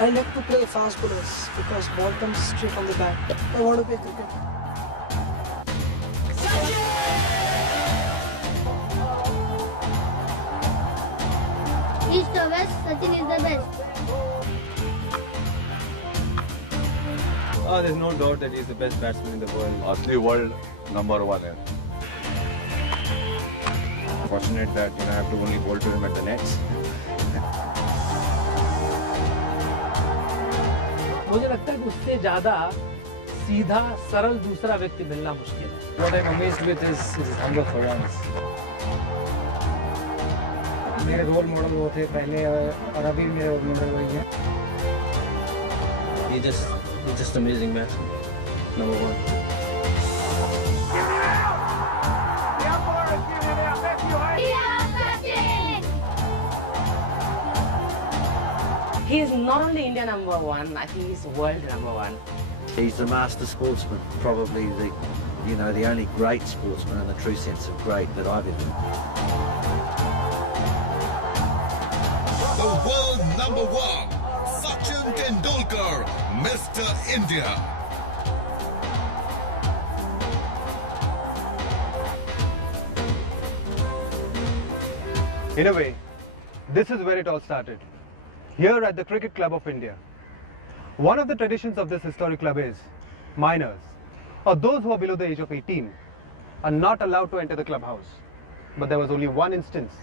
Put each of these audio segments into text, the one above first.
I like to play fast bowlers because ball comes straight on the bat. I want to play cricket. East or West, Sachin is the best. There's no doubt that he's the best batsman in the world. Actually, world #1 है. Fortunate that I have to only bowl to him at the nets. मुझे लगता है कि उससे ज़्यादा सीधा सरल दूसरा व्यक्ति मिलना मुश्किल है. What I'm amazed with is his hunger for runs. मेरे रोल मॉडल वो थे पहले और अभी मेरे रोल मॉडल वही हैं. He's just amazing batsman. Number one. He is not only India #1, I think he's world #1. He's the master sportsman, probably the only great sportsman in the true sense of great that I've ever known. The world #1, Sachin Tendulkar, Mr. India. In a way, this is where it all started. Here at the Cricket Club of India. One of the traditions of this historic club is minors, or those who are below the age of 18, are not allowed to enter the clubhouse. But there was only one instance,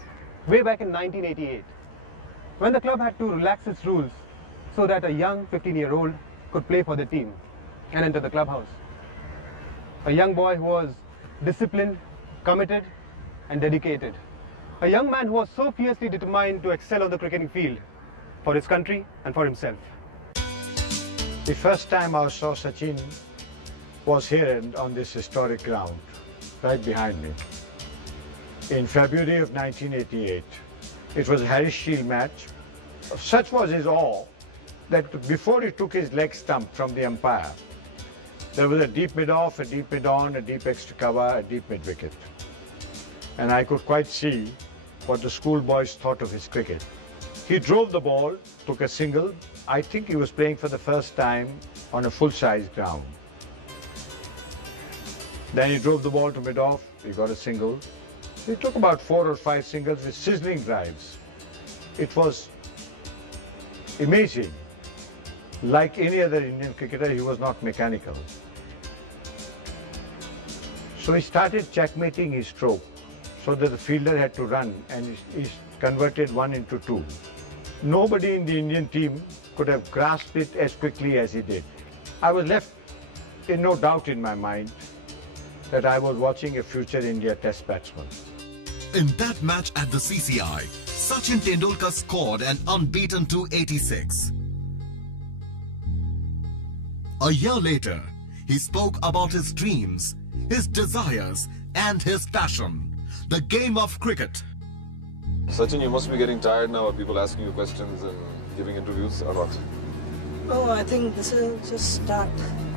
way back in 1988, when the club had to relax its rules so that a young 15-year-old could play for the team and enter the clubhouse. A young boy who was disciplined, committed, and dedicated. A young man who was so fiercely determined to excel on the cricketing field for his country and for himself. The first time I saw Sachin was here on this historic ground, right behind me. In February of 1988, it was a Harris Shield match. Such was his awe that before he took his leg stump from the umpire, there was a deep mid-off, a deep mid-on, a deep extra cover, a deep mid-wicket. And I could quite see what the schoolboys thought of his cricket. He drove the ball, took a single. I think he was playing for the first time on a full-size ground. Then he drove the ball to mid-off, he got a single. He took about 4 or 5 singles with sizzling drives. It was amazing. Like any other Indian cricketer, he was not mechanical. So he started checkmating his stroke so that the fielder had to run, and he converted 1 into 2. Nobody in the Indian team could have grasped it as quickly as he did. I was left in no doubt in my mind that I was watching a future India Test batsman. In that match at the CCI, Sachin Tendulkar scored an unbeaten 286. A year later, he spoke about his dreams, his desires, and his passion, the game of cricket. Sachin, you must be getting tired now of people asking you questions and giving interviews, or not? No, I think this is just start.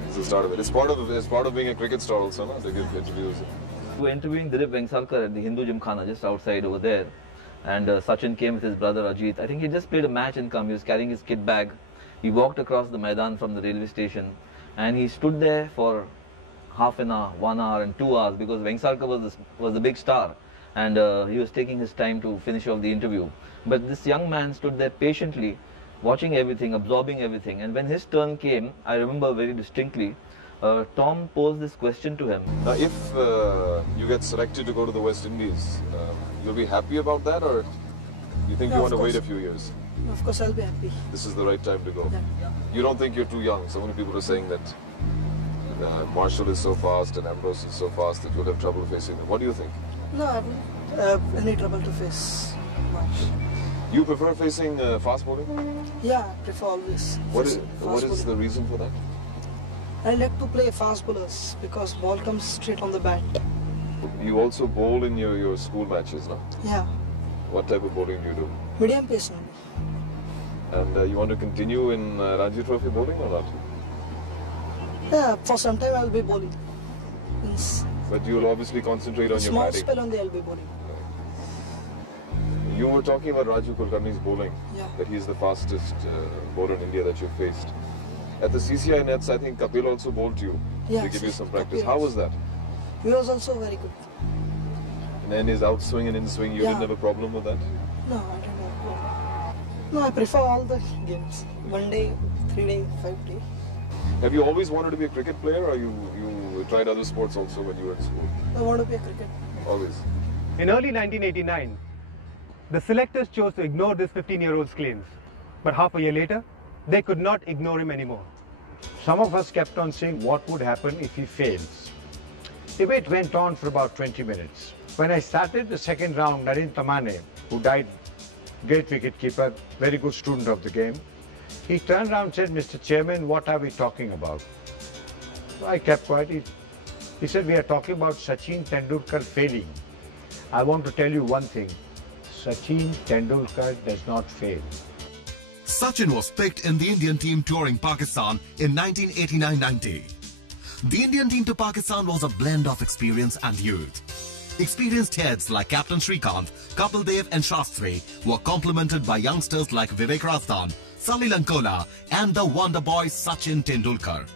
This is the start of it. It's part of being a cricket star also, no? To give interviews. We were interviewing Dilip Venksalkar at the Hindu Gymkhana just outside over there, and Sachin came with his brother Ajit. I think he just played a match and come. He was carrying his kit bag. He walked across the Maidan from the railway station, and he stood there for half an hour, 1 hour and 2 hours because Venksalkar was the big star. And he was taking his time to finish off the interview. But this young man stood there patiently, watching everything, absorbing everything. And when his turn came, I remember very distinctly, Tom posed this question to him. Now, if you get selected to go to the West Indies, you'll be happy about that, or you think you want to wait a few years? Of course, I'll be happy. This is the right time to go. Yeah. You don't think you're too young? So many people are saying that Marshall is so fast and Ambrose is so fast that you'll have trouble facing them. What do you think? No, I don't have any trouble to face much. You prefer facing fast bowling? Yeah, I prefer always. What is the reason for that? I like to play fast bowlers because ball comes straight on the bat. You also bowl in your school matches, no? Yeah. What type of bowling do you do? Medium pace only. And you want to continue in Ranji Trophy bowling or not? Yeah, for some time I'll be bowling. Means but you'll obviously concentrate on your batting. Small spell only I'll be bowling. You were talking about Raju Kulkarni's bowling, that he's the fastest bowler in India that you've faced. At the CCI nets, I think Kapil also bowled to you to give you some practice. How was that? He was also very good. And then his outswing and in-swing, you didn't have a problem with that? No, I don't have a problem. No, I prefer all the games. 1 day, 3 day, 5 day. Have you always wanted to be a cricket player, or you tried other sports also when you were in school? I want to be a cricket. Always. In early 1989, the selectors chose to ignore this 15-year-old's claims. But half a year later, they could not ignore him anymore. Some of us kept on saying what would happen if he fails. Debate went on for about 20 minutes. When I started the second round, Naren Tamane, who died, great wicketkeeper, very good student of the game, he turned around and said, "Mr. Chairman, what are we talking about?" So I kept quiet. He said, "We are talking about Sachin Tendulkar failing. I want to tell you one thing. Sachin Tendulkar does not fail." Sachin was picked in the Indian team touring Pakistan in 1989-90. The Indian team to Pakistan was a blend of experience and youth. Experienced heads like Captain Shrikant, Kapil Dev and Shastri were complemented by youngsters like Vivek Razdan, Salil Ankola and the wonder boy Sachin Tendulkar.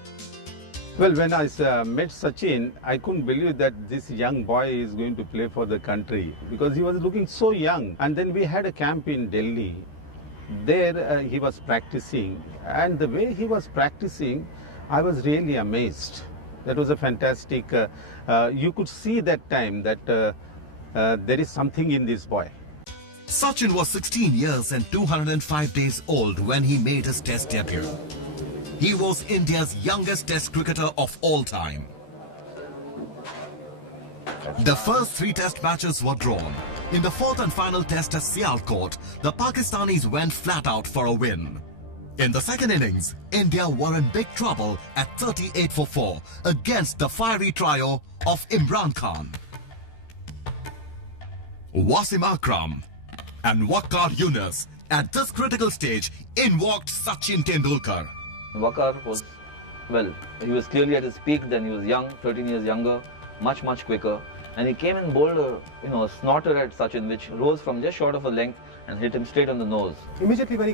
Well, when I met Sachin, I couldn't believe that this young boy is going to play for the country because he was looking so young. And then we had a camp in Delhi. There he was practicing, and the way he was practicing, I was really amazed. That was a fantastic, you could see that time that there is something in this boy. Sachin was 16 years and 205 days old when he made his test debut. He was India's youngest test cricketer of all time. The first 3 test matches were drawn. In the 4th and final test at Sialkot, the Pakistanis went flat out for a win. In the second innings, India were in big trouble at 38 for 4 against the fiery trio of Imran Khan, Wasim Akram and Waqar Yunus. At this critical stage, in walked Sachin Tendulkar. Waqar was, well, he was clearly at his peak then. He was young, 13 years younger, much quicker. And he came and bowled a snorter at Sachin, which rose from just short of a length and hit him straight on the nose. Immediately when he got